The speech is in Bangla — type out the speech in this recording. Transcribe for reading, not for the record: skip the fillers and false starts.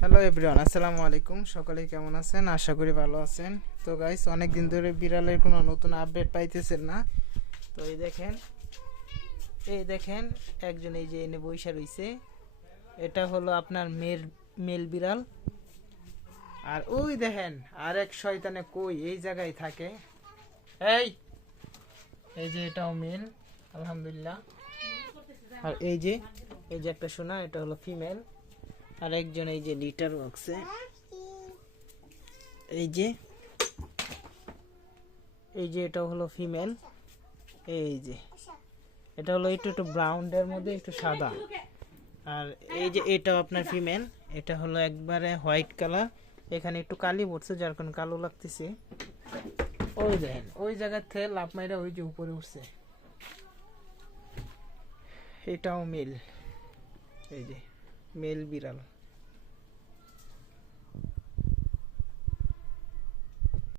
হ্যালো এভরিওয়ান, আসসালামু আলাইকুম। সকলেই কেমন আছেন? আশা করি ভালো আছেন। তো গাইস, অনেক দিন ধরে বিড়ালের কোনো নতুন আপডেট পাইতেছেন না। তো এই দেখেন একজন এই যে এনে বইসা রইছে। এটা হলো আপনার মেল বিড়াল। আর ওই দেখেন আরেক শয়তানে কই এই জায়গায় থাকে। এই এই যে এটাও মেল, আলহামদুলিল্লাহ। আর এই যে একটা সোনা, এটা হলো ফিমেল। আর একজন এই যে লিটার বক্সে, এই যে এটা হলো ফিমেল। এই যে এটা হলো একটু একটু ব্রাউনের মধ্যে একটু সাদা। আর এই যে এটাও আপনার ফিমেল। এটা হলো একবারে হোয়াইট কালার, এখানে একটু কালি পড়ছে যার কারণে কালো লাগতেছে। ওই দেখেন ওই জায়গার থেকে লাভ মাইরা ওই যে উপরে উঠছে। এটাও মেল, এই যে মেল বিড়াল।